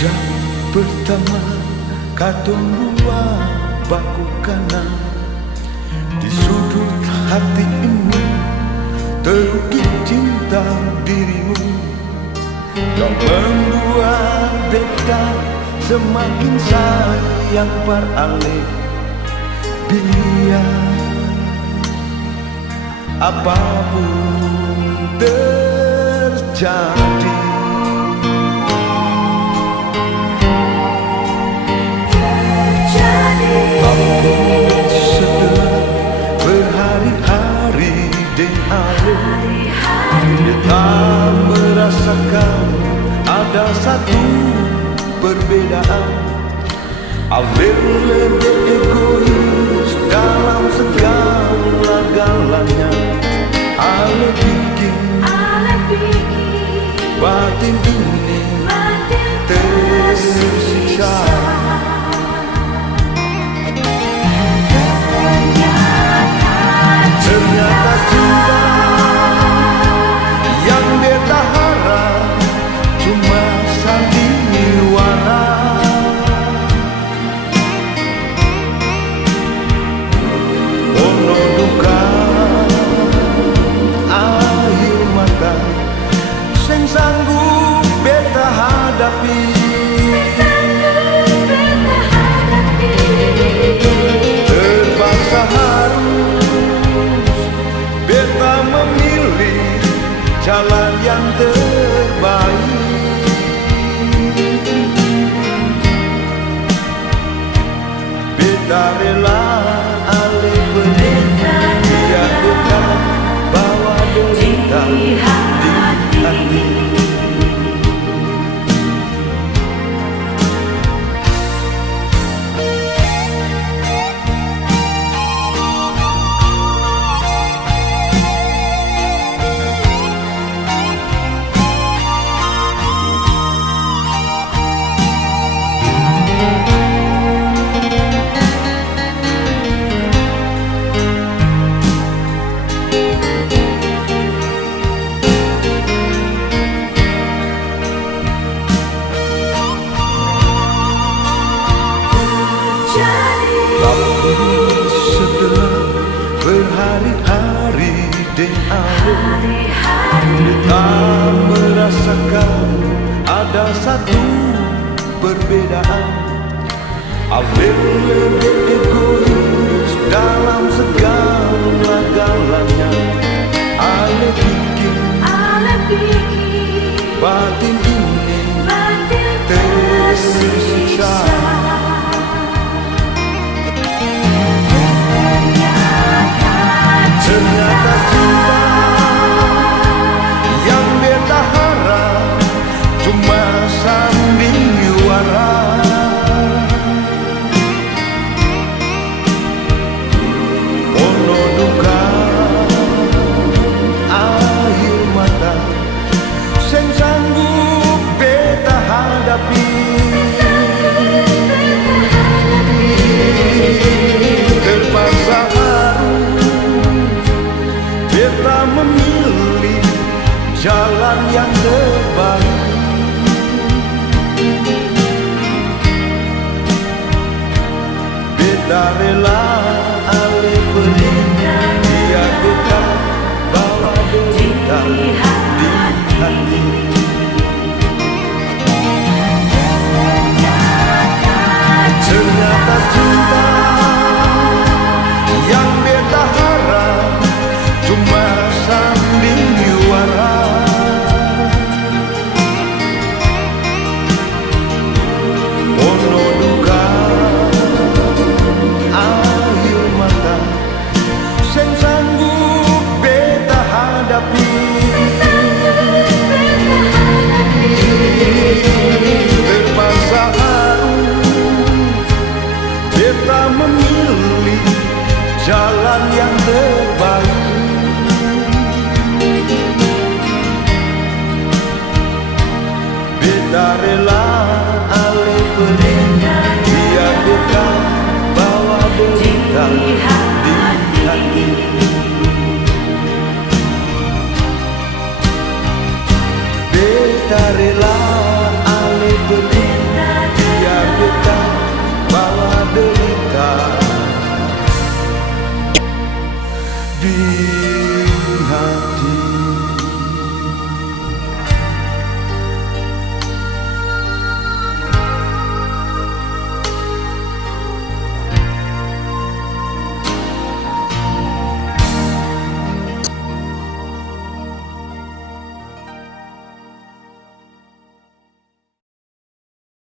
Sejak pertama katong dua baku kanan di sudut hati ini, terukir cinta dirimu yang membuat beta semakin sayang paraleh. Biar apapun terjadi, aku setelah berhari-hari dengan kita merasakan ada satu perbedaan. Ale lebih egois dalam segala-galanya. Ale bikin batin ini tersiksa. Ternyata cinta yang beta harap cuma sandiwara. Ono duka air mata sing sanggup beta hadapi. Terpaksa harus beta memilih jalan yang terbaik. Beta rela ale pendeta, dia beta bawa derita di hati. Setelah berhari-hari dengan kita merasakan ada satu perbedaan. Ale lebih egois dalam segala-galanya. Ale bikin batin ini tersiksa. Ternyata cinta yang beta harap cuma sandiwara. Ono duka air mata sing sanggup beta hadapi. Terpaksa beta memilih jalan yang terbaik. Beta rela ale pendeta, dia beta bawa derita di hati. Ternyata cinta yang beta harap cuma sandiwara. Ono duka air mata sing sanggup beta hadapi. Terpaksa harus beta memilih jalan yang terbaik. Beta rela ale pendeta, dia beta bawa derita di hati. Beta rela